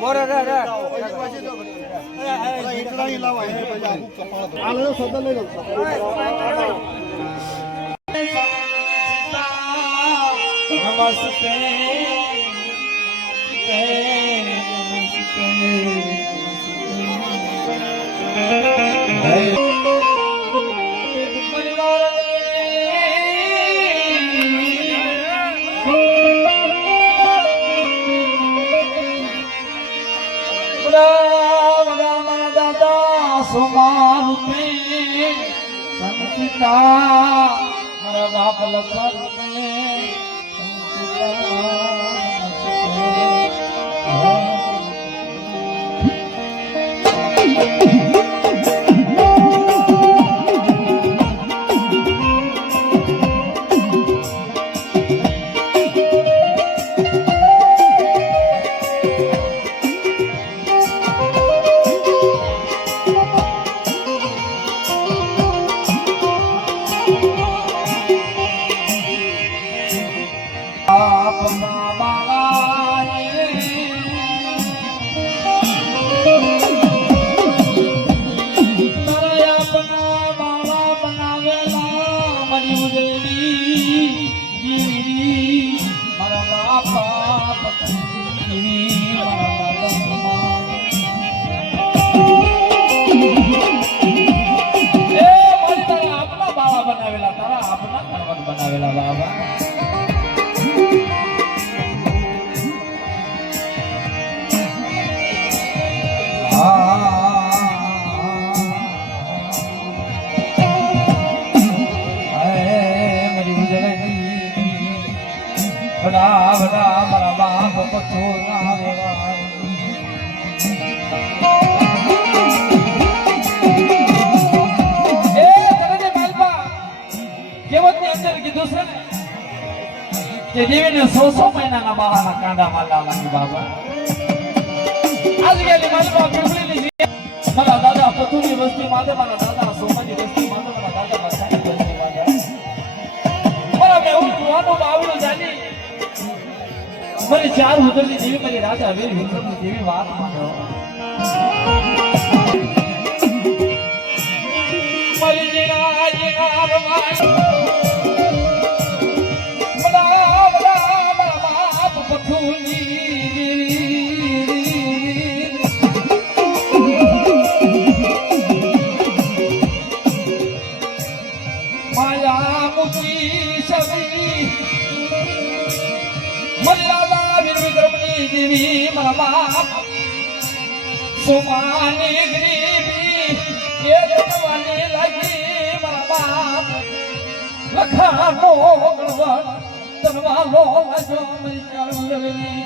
બોરે રે રે મારા બાપ લખન બનાવેલા બાબા બડા બડા મારા બાપ પથો ના કે દેવીને 100 મહિનાના બાળાના કાંડામાં લાલાની બાબા આજ ગયેલી માલમાં પીપળીની મારા દાદા પથુની વસ્તી માટે મારા દાદા સોમાની વસ્તી માટે મારા દાદા બસાની વસ્તી માટે મારા મેહુલ જુવાનો બાવડો જાની મારી 4 ઉદરની દેવી મારી રાજા વીર વિક્રમની દેવી વાત માનો મારી જીના જીના રમાય સોમાની ગરીબી એ જવાની લાગી મારા બાપ લખાનો ગણવટ તનવાલો લાજો મરી ચાલવી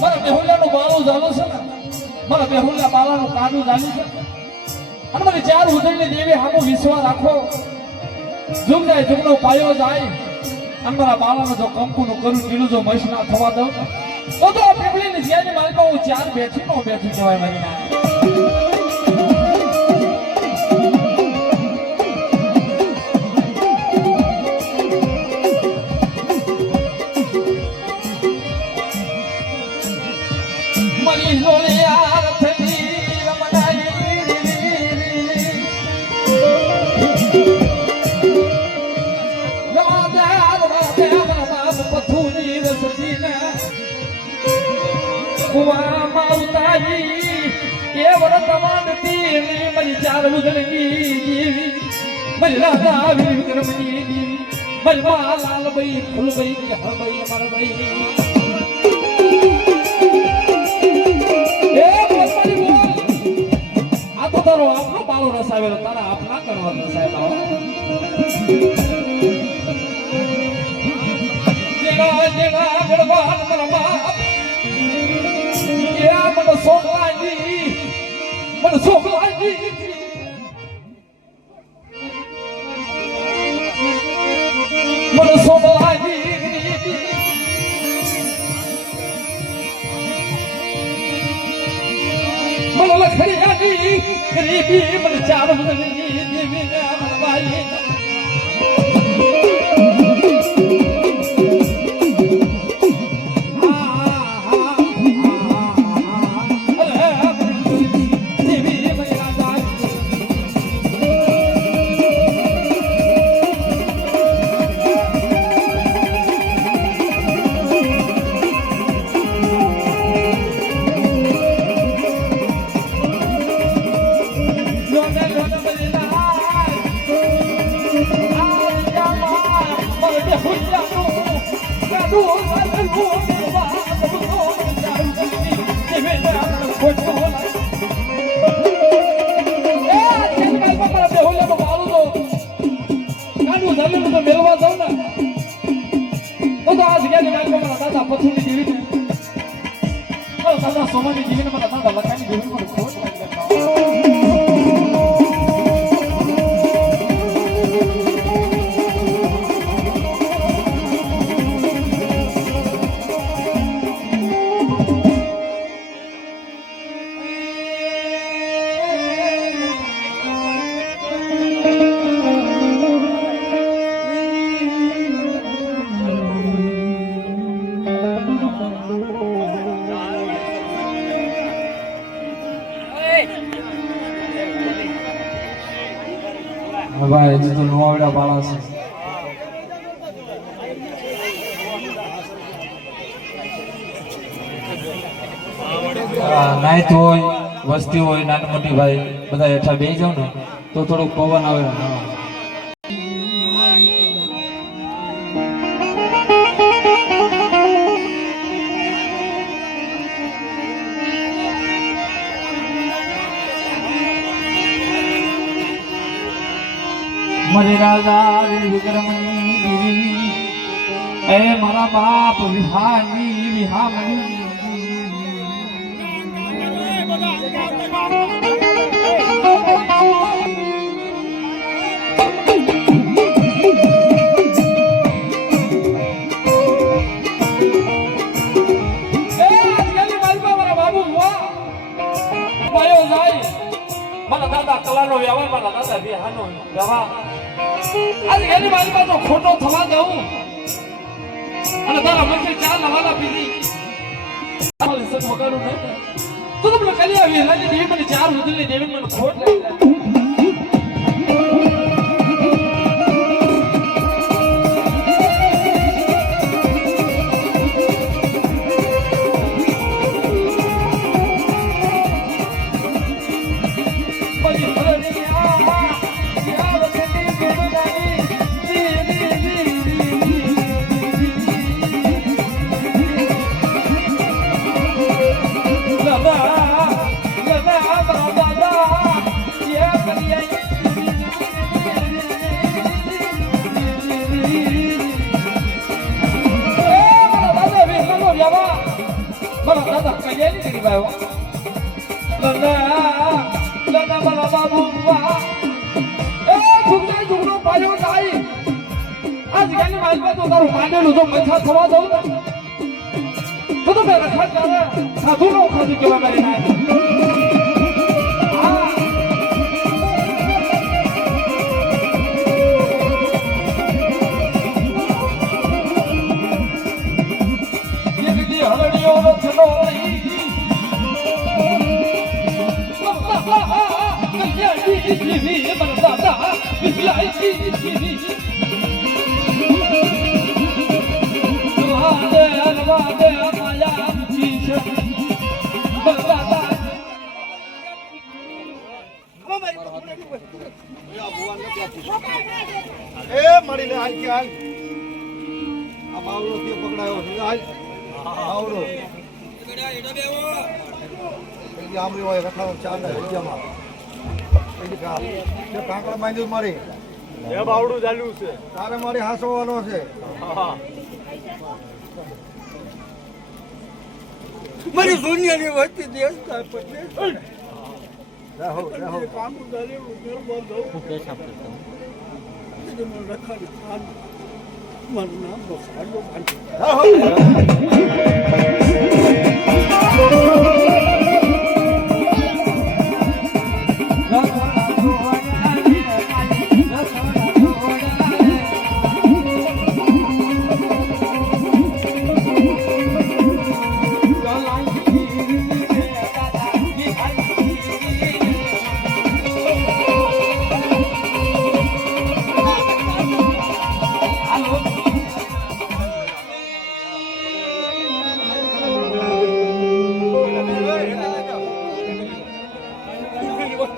મારા બેહુલાનું બાળું જાણું છે ને મારા બેહુલા બાલાનું કાંડું જાણ્યું છે અને મને 4 ઉદળની દેવી હામો વિશ્વાસ રાખો જુગ જાય જુગનો પાયો જાય અને મારા બાળાનો જો કંકુનું કરું કીધું જો મશ ના થવા દઉં તો આ પીપળીની જ્યાંની માલમાં હું 4 બેઠી નો બેઠું કહેવાય મારી ના મરી લોળિયા એ વરત માંડતી મારી 4 ઉદળની દેવી મારી રાધા વીર વિક્રમની દેવી મારી મા લાલભાઈ ફૂલભાઈ કે હરભાઈ અમારા ભાઈ એ બોલવાની બોલ આ તો તારો આપણો બાળો રસાવેલો તારા આપના કરવાનો સાહેબ જેના જેના ગણવાન મારા બાપ મને સોમલાજી મને સોમલાજી મને સોમલાજી મને લખરિયાની ગરીબી મને ચાર બદલની દેવીને મનવારી મેળવા દઉં ને તો આ જગ્યાએ મારા દાદા પથુની જીવીને દાદા સોમાની જીવીને મારા દાદા લખાની જીવીને મને ખોટ ભાઈ હજી તો નુવાવડા બાળા છે નાઈટ હોય વસ્તી હોય નાની મોટી ભાઈ બધા હેઠા બેસી જાવ ને તો થોડુંક પવન આવે મરે રાજા વિક્રમની દેવી એ મારા બાપ વિહાની વિહામણી મારા દાદા કલાનો વ્યવહાર મારા દાદા વિહાનો વ્યવહાર આજે એની મારી પાસે ખોટો થવા દઉં અને તારા મનથી ચાર નવાના પીધી અમારી સત વગાડું નહીં તો તમને કલી આવી રાજી દેવી મને ચાર ઉદલની દેવી મને ખોટ લઈ જાય થવા દઉં તો મેં રખા કરે સાધુ નો ખાધું કેવા મારી ના હળડીઓ રચનો મળી લે હાલ કે હાલ આ બાવળો તે પકડાયો છે હાલ બાવળો એની આમરી હોય રખાવ ચાર ને હજામાં એની કા તે કાંકડા બાંધ્યું મારી એ બાવળું ચાલ્યું છે તારે મારી હાસવાનો છે હા મારી દુનિયાની વસ્તી દેશ કા પછી રહો કામ ચાલે ઉકેલ બોલ દઉં કેસ આપે રખાવી મારું નામ બસાડો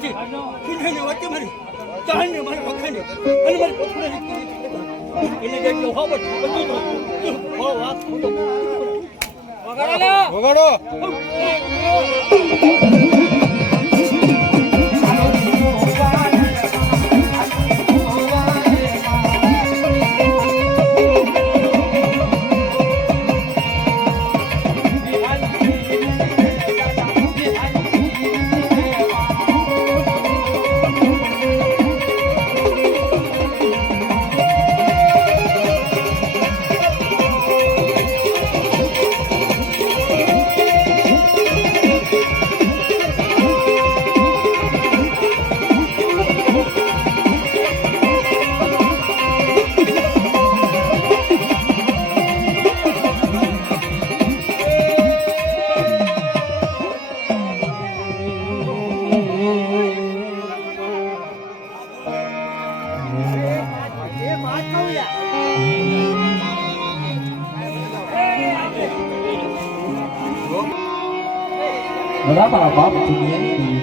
છે ખુદાને વચ્ચે મારી ચાહને મારે વખાને અને મારી પોથડે એને જેટલો હોબટ બધું હો વાત વગાડો બધા મારા બાપ દુનિયાની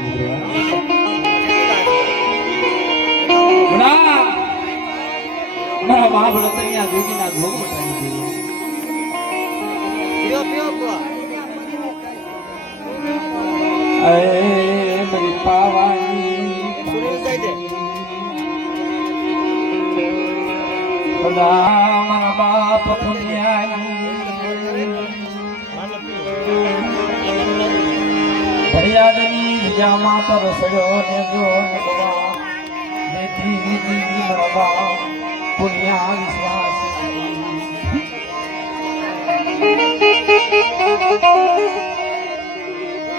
મારા બાપ રતનિયા જોગીના ભોગ બતાવી મારી પાવાની બધા મારા બાપ પુણ્યાની ફરિયાદની જગ્યા માતા રસડ્યો ને જો નગવા દેતી દીદી મારા પુણ્યા વિશ્વાસ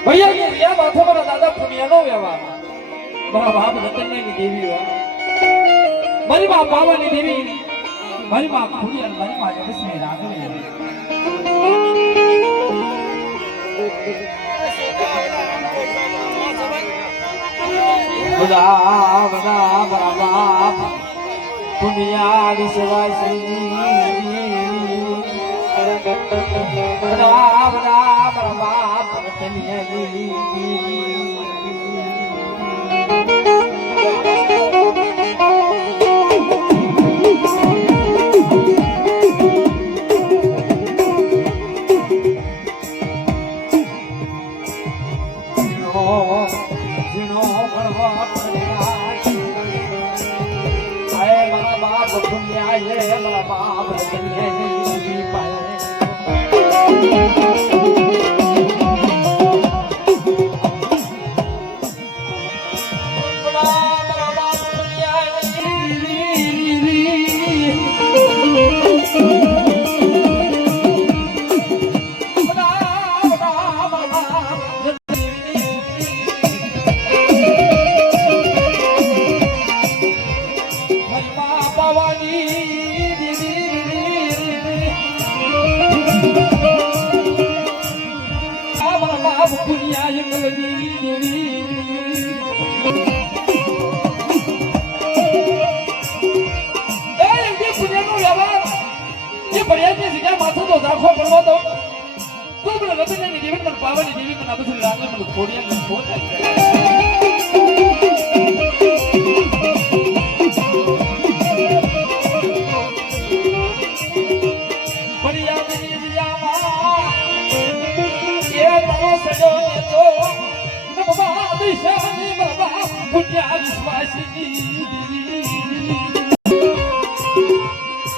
ભૈયા કે યા માથા મારા દાદા પુણ્યાનો વ્યવહાર મારા બાપ રતનની દેવી મારી માં બાવાની દેવી મારી માં પુણ્યા મારી માં જગસની રાગણી બધા બધા મારા બાપ પુણ્યા વિશ્વાસી બધા બધા મારા બાપ રતનિયાની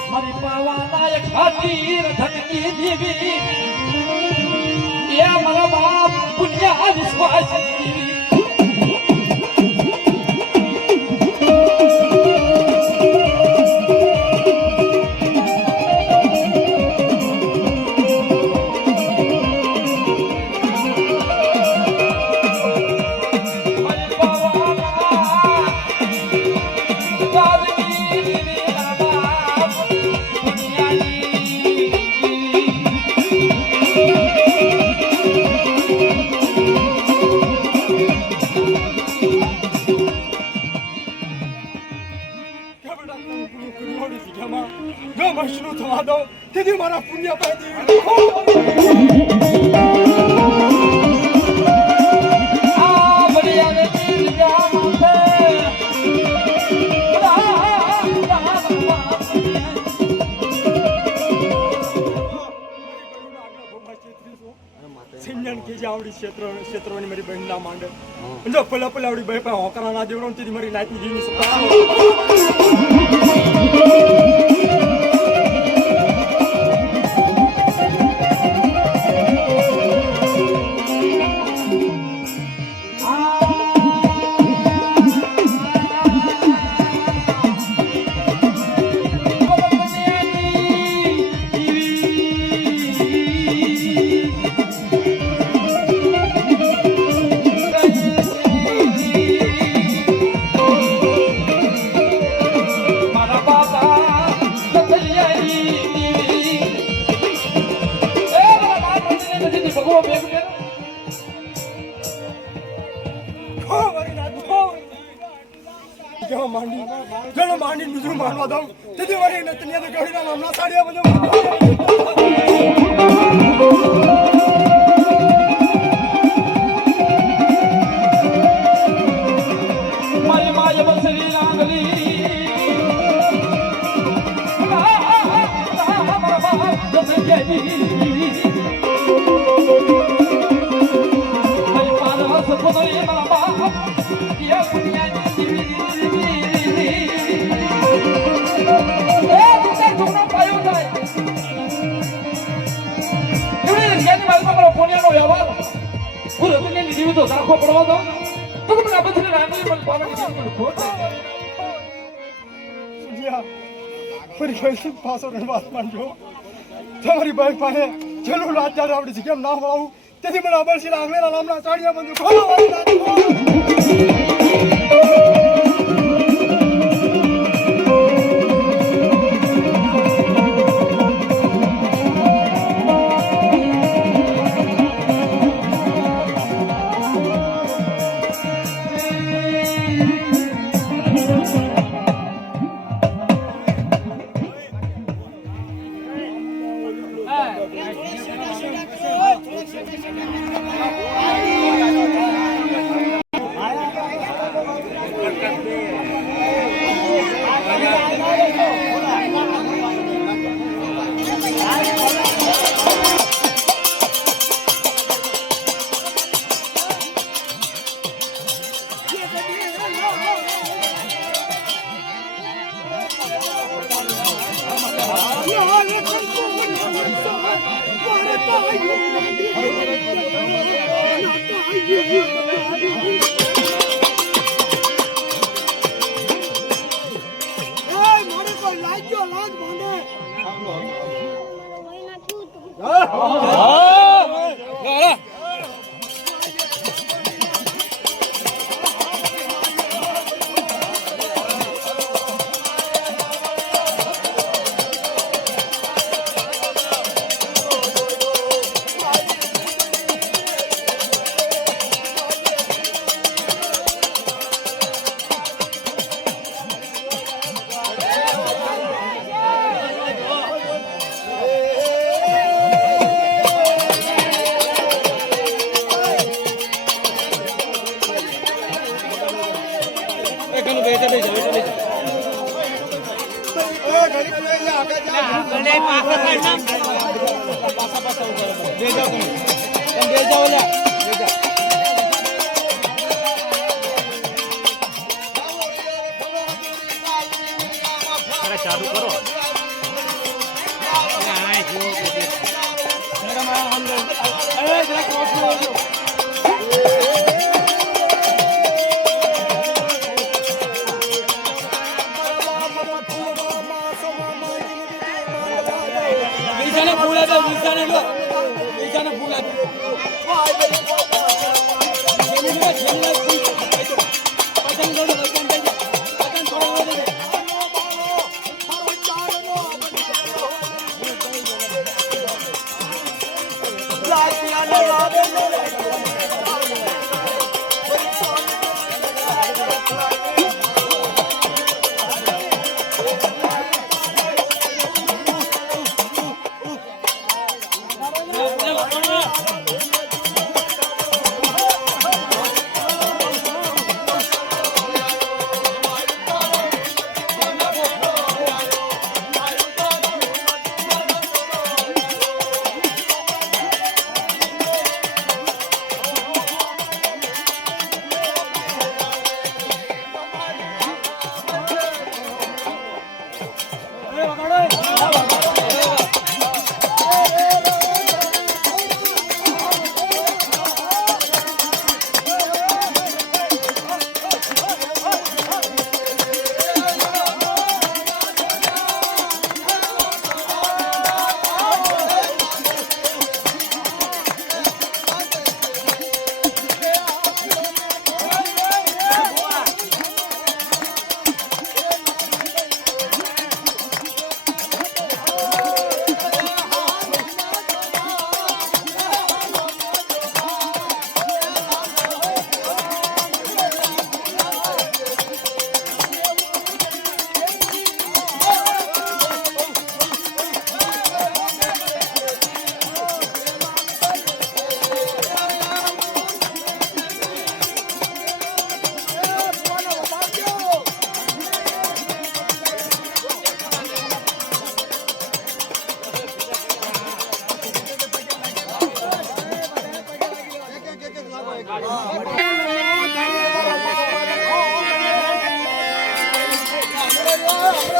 મારી પાવાના એક ખાતીર ધનની દેવી એ મારા બાપ પુણ્યા વિશ્વાસી મારા પુણ્ય પાડી આવડી ક્ષેત્રોની મારી બહેન ના માંડે જો પેલા આવડી બહેન પાસે હોકરા ના દેવડો તેથી મારી નાતની જીવની સત્તા માંડી બીજું માનવા દઉં તેથી મારી નતનિયા તો ગઢીના નામના સાડિયા બધું મારી માય બસરી લાગલી તમારી બાઈક પાસે જેનું રાત ચાલે આપણે છે કેમ ના હોવું તેથી મને અબરશી આંગળીના નામના સાડિયા બંધ ખોલો ચાલુ કરો લાલ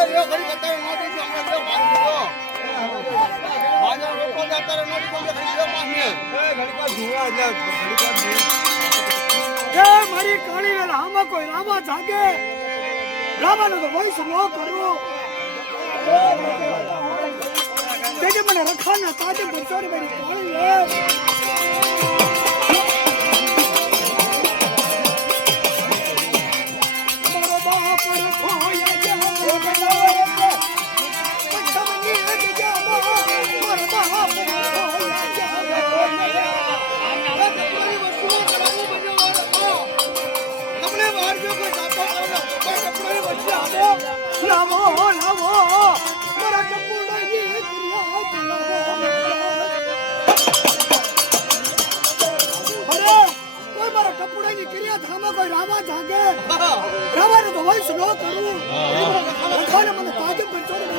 લ્યો ઘડી અત્યારે નો દેજો અમે લ્યો બાજર રોકો અત્યારે નો દેજો ઘડી લ્યો પાછે ઘડી પર ધુવા લ્યો ઘડી પર મારી કાળી વેલ આમાં કોઈ રામા જાગે રામાનો તો વંશ નો કરો તેજે મને રખાના તાજે બચારી મારી કાળી વેલ રામા જાગે રામાનો તો વંશ ન કરું મને તાજે બચારી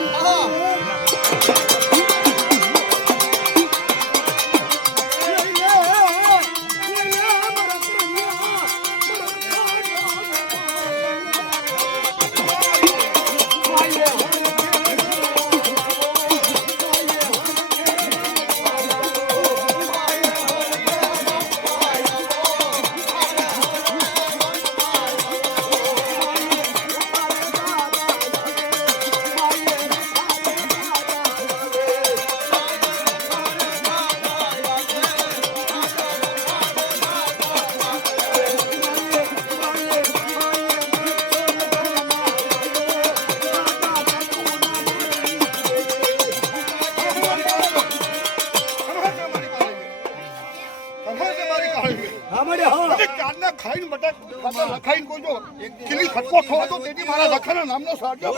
નામનો સાડ્યો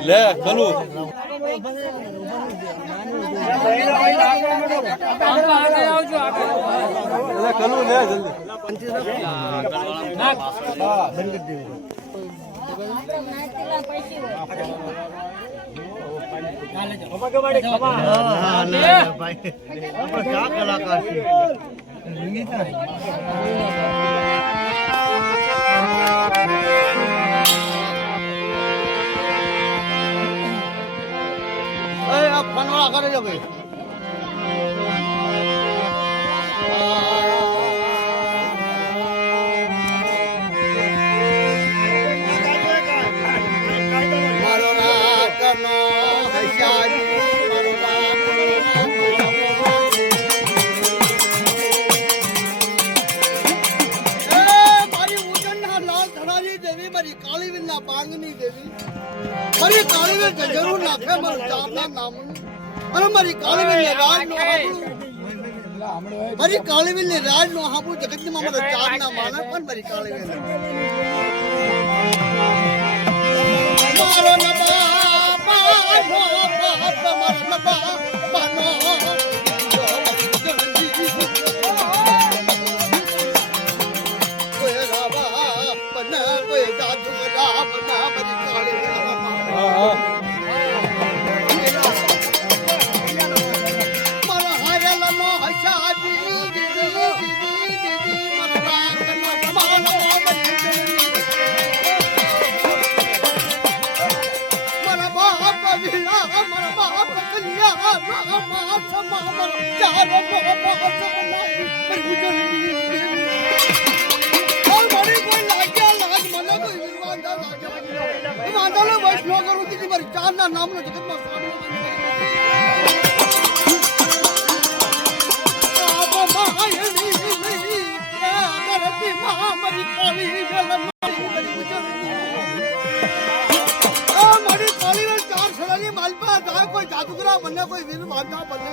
લે ચલો કલું લે જલ્દી કલાકાર છે ફનવા કરે છે ભાઈ મારો રાતનો હૈયારી મારો મારી ઉજનના લાલ ધડાની દેવી મારી કાળીવીરના પાંગની દેવી મારી કાળીવીર જરૂર નાખે મારું ચારના નામ અને મારી કાળીવીરને રાજ નો મારી કાળીવીરને રાજ નો હાબુ જગતમાં મારો ચારના માને પણ મારી કાળીવીર મારો નબા પાનો મારો નબા પાનો કોઈ રાવા બના કોઈ દાદુ રામ ના મારી કાળીવીર ચારના નામનો જગતમાં મારી કાળીવેલ ચાર સડાની માલપા જાય કોઈ જાદુગરા બને કોઈ વીર વાંધા બને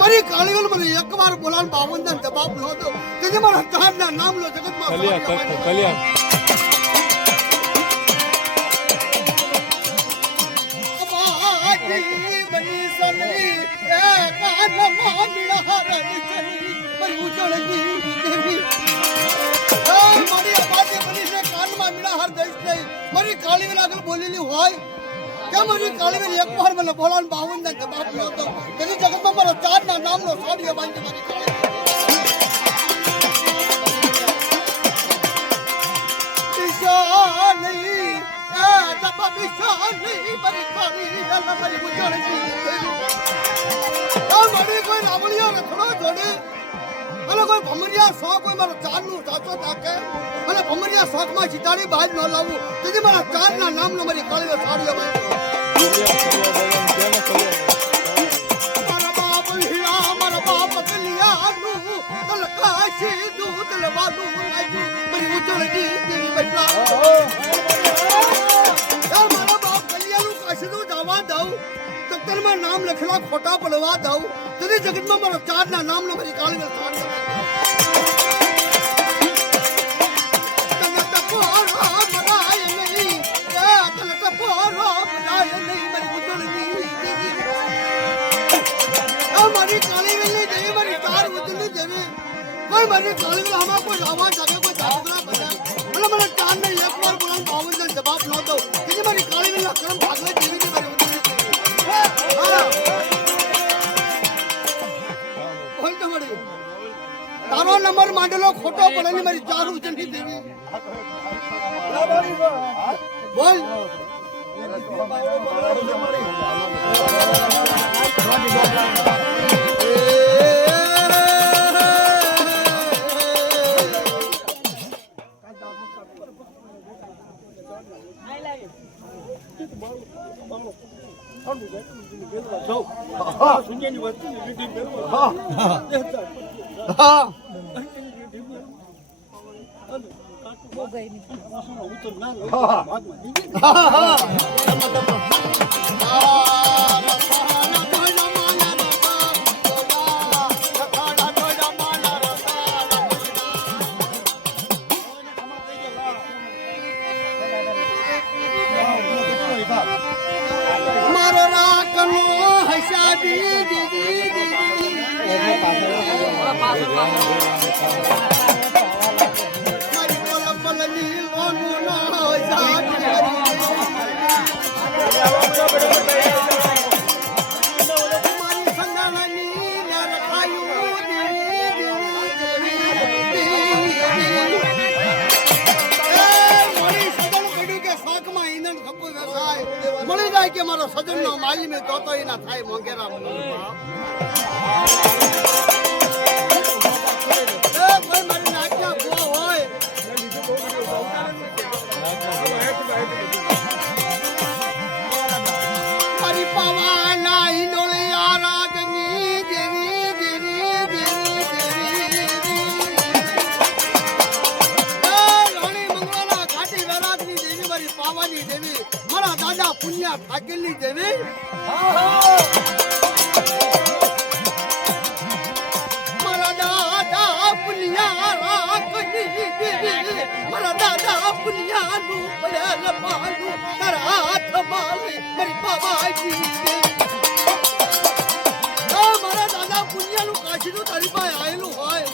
મારી કાળીવેલ મને એકવાર બોલાન 52 ના જવાબ લો તો કે મારા ચાંદના નામ લો જગતમાં કલ્યાણ બની સનરી એ કાનમાં મિળહારની ચલી મારી ઉજળની દેવી મારી આબાદી બની છે કાનમાં મિળહાર દઈશ નહીં મારી કાળીવેલ આગળ બોલેલી હોય કે મારી કાળીવેલ એકવાર મને બોલાન 52 ના જવાબ લો તો તેની જગતમાં મારા ચાંદના નામનો સાડીઓ બાંધી મારી કાળીવેલ શોખમાં જીતાડી બહાર ન લાવું તેથી મારા ચાંદના નામનો મારી કાળીવેલ સાડીઓ મારા બાપ હીરા મારા બાપ કલિયાનું તલકાશી દૂધ લવાનું લાગ્યું મારી ઉજળની દેવી બદલા મારા બાપ કલિયાનું કાશીનું જવા દઉં દફતરમાં નામ લખેલા ખોટા પડવા દઉં તેથી જગતમાં મારા ચાંદના નામનો મારી કાળીવેલ સાડીઓ મારી કાળીવેલની દેવી મારી ચાર વચનની દેવી કોઈ મારી કાળીવેલ આમાં કોઈ રાવા જાગે કોઈ જાદુગરા બને અને મને ચાંદને એકવાર બોલાન 52 ના જવાબ ન દો કે મારી કાળીવેલના કર્મ ભાગલે દેવી મારી વચનની બોલ તો મળી તારો નંબર માંડેલો ખોટો પડેલી મારી ચાર વચનની દેવી બોલ મારો રાખનો હસાબી દીદી મારી બોલ પલની લોનું ના હસાબી મારી સંગાણી ને રખાયું મળી જાય કે મારો સજન નો માલી મેં તો એના થાય મોંઘેરા કોઈ મારી નાખ્યા ગો હોય મારી પવાના હિંડોળી આરાધની દેવી દેવી દેવી રાણી મંગળા ઘાટી વેરાગની દેવી મારી પાવાની દેવી મારા દાદા પુણ્યા ઠાકેલની દેવી મારા દાદા પુણ્યા રાખની દેવી મારા દાદા પુણ્યાનું પડેલ પાનું તારા હાથ માલી મારી પાવાજી દેવી મારા દાદા પુણ્યાનું કાશીનું તારી પાસે આવેલું હોય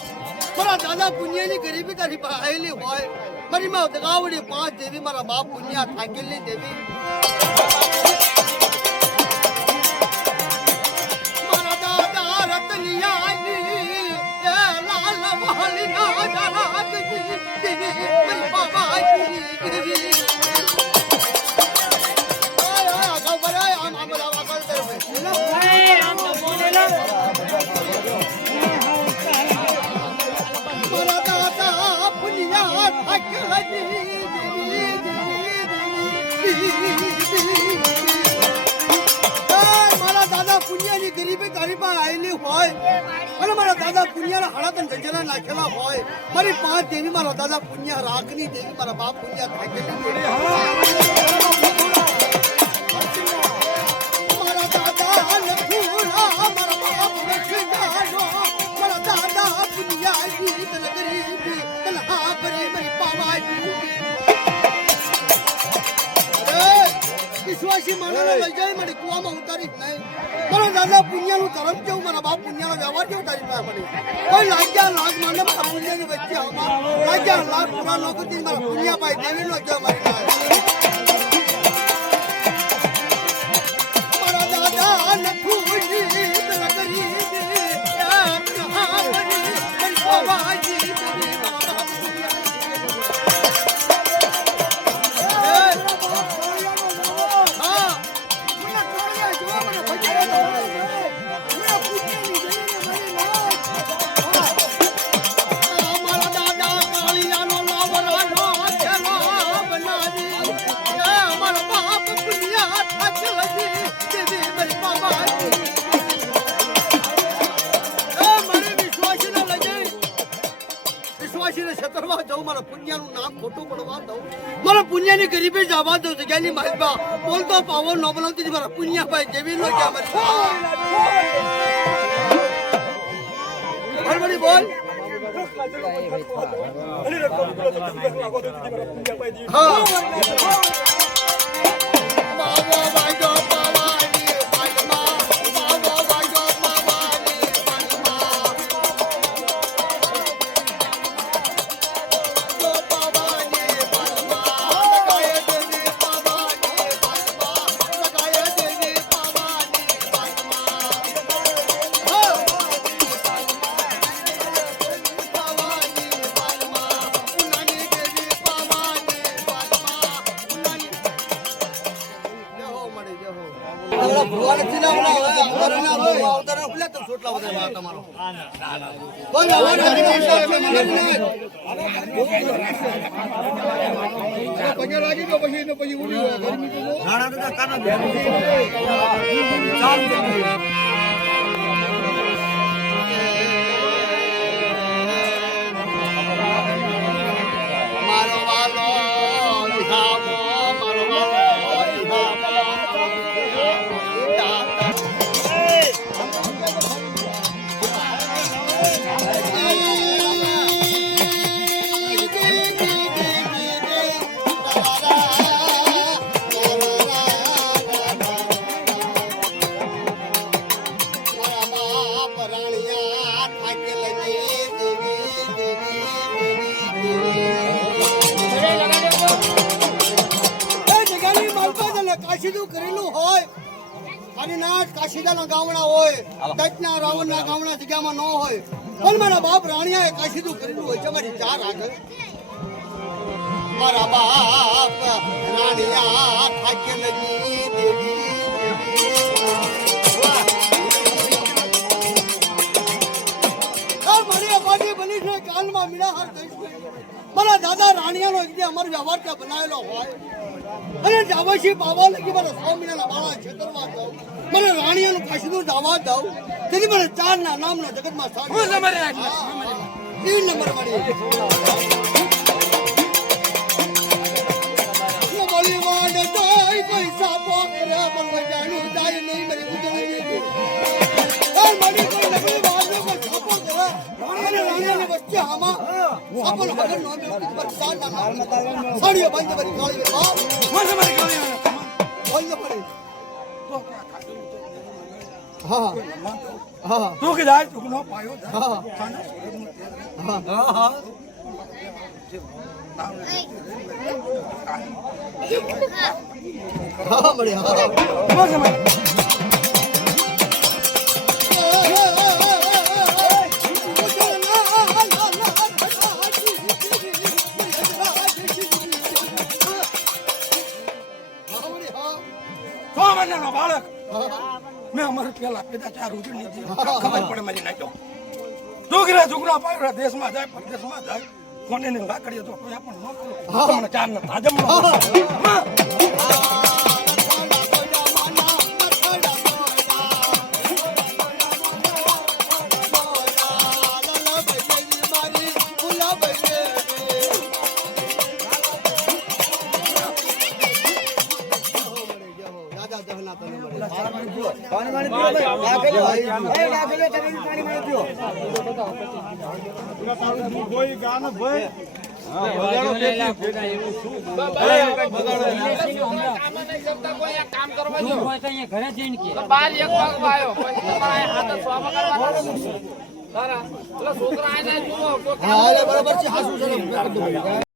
મારા દાદા પુણ્યની ગરીબી તારી પાસે આવેલી હોય મારી માં દગાવડી 5 દેવી મારા બાપ પુણ્યા ઠાકેલની દેવી મારા દાદા રતનિયાની એ લાલ મહાલી ના જલાગની દેવી મારી બાબાજી દેવી આયા ગબરાય આમ બોલાવા કર આમ તો બોલેલા મારા દાદા પુણ્યા ઠાકેલની મારા દાદા પુણ્યાની ગરીબી તારી પાસે આવેલી હોય અને મારા દાદા પુણ્યાના હાડા તન જંજરા નાખેલા હોય મારી 5 દેવી મારા દાદા પુણ્યા રાખની દેવી મારા બાપ પુણ્યા થાકેલી મારા વિશ્વાસી માણસને લઈ જાય મારી કુવામાં ઉતારી જ નહીં. મારા દાદા પુણ્યનું ધર્મ કેવું, મારા બાપ પુણ્યનો વ્યવહાર કેવું તારી પાસે પડી. કોઈ લાગ્યા લાગ મને મારા પુણ્યની વચ્ચે આમાં લાગ્યા લાગ પૂરા ન કરતી મારા પુણ્ય ભાઈ દેવીનો કે મારી પાસે. મારા દાદા નથુજી પેલા કરી દે બાબાજી તેરી બાબા મારા પુણ્યનું નામ ખોટું પડવા દઉં, મારા પુણ્યની ગરીબી જવા દઉં. જગ્યાની માલબા બોલતો પાવો ન બનાવતી મારા પુણ્ય ભાઈ જેવી નો કે હરબડી બોલ. હા કાશીદું કરેલું હોય અને ના કાશીદાના ગામડા હોય, દત્તના રાવણના ગામડા જગ્યામાં ન હોય, પણ મારા બાપ રાણિયાએ કાશીદું કરેલું હોય છે. મારી ચાર આગળ મારા બાપ રાણિયા થાકેલની દેવી મારી અપાજી બની છે કાલમાં મીરાહાર દઈશ. મારા દાદા રાણિયાનો એક અમારો વ્યવહાર ત્યાં બનાવેલો હોય અને જાવાશી બાબા લગી મારા 100 મહિનાના બાળા છેતરવા દઉં, મને રાણીયાનું કાશીનું દાવા દઉં, તેથી મને 4 ના નામના જગતમાં સ્થાન 3 નંબર મળી. બોલી વાડ જાય કોઈ સાપો રે બંગ જાણું જાય નહીં મારી ઉજળી મારી કોઈ નબળી વાડ કોઈ સાપો કરે અને રાણીયાની વચ્ચે આમાં સાપો વગર નો વ્યક્તિ પર 4 ના નામ સાડીઓ બંધ કરી કાળી બાપ મને મારી કાળી બોલ પડી. હા હા તું કે જાય તું નો પાયો. હા હા હા હા મળે હા બાળક મેં અમારે પેલા પેદા 4 ઉજળી ખબર પડે મારી નાખ્યો. છોકરા છોકરા પાડ્યા દેશમાં જાય પરદેશમાં જાય કોને ને લાકડીએ તો કોઈ પણ ન કરો 4 ના તાજમ હા, બરાબર છે. હા, શું છે?